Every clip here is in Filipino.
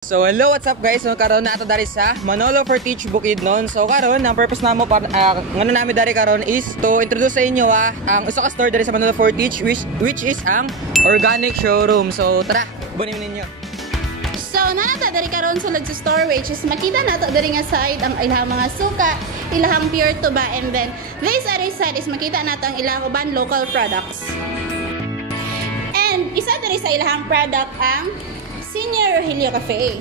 So hello, what's up guys? So karon na ato dari sa Manolo Fortich Bukidnon. So karon ang purpose namo para ngano namin dari karon is to introduce sa inyo ang usa ka store dari sa Manolo Fortich which is ang organic showroom. So tara, bunin ninyo. So nanata dari karon sulod sa store which is makita nato dari nga side ang ilahang mga suka, ilahang pure tuba, and then this other side is makita nato ang ilahang uban local products. And isa dari sa ilahang product ang Senior Rogelio Cafe.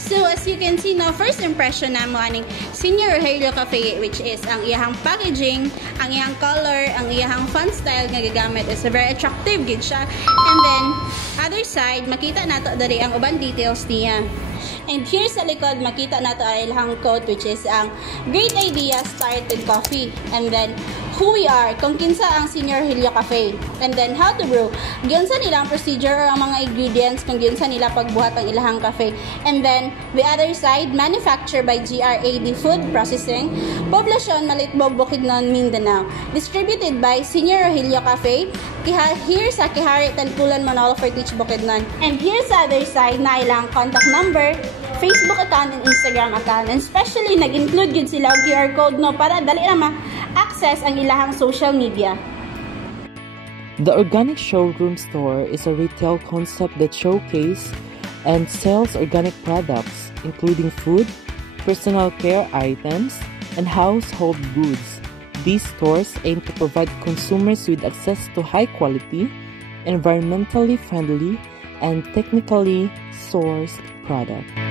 So as you can see now, first impression na mo aning Senior Rogelio Cafe, which is ang iyang packaging, ang iyang color, ang iyang font style nga gagamit is very attractive gid siya. And then other side makita nato diri ang uban details niya. And here sa likod makita nato ang ilang quote which is ang great idea started coffee, and then who we are, kung kinsa ang Senior Rogelio Cafe, and then how to brew, gyunsa nila ang procedure or ang mga ingredients kung gyunsa nila pagbuhat ang ilahang cafe. And then the other side, manufactured by GRAD Food Processing, Poblacion Malitbog, Bukidnon, Mindanao, distributed by Senior Rogelio Cafe here sa Kihari, Talpulan, Manolo Fortich, Bukidnon. And here sa other side na ilang contact number, Facebook account and Instagram account, and especially nag-include yun sila og QR code no para dali na ma-access ang ilahang social media. The Organic Showroom Store is a retail concept that showcases and sells organic products, including food, personal care items, and household goods. These stores aim to provide consumers with access to high-quality, environmentally friendly, and technically sourced products.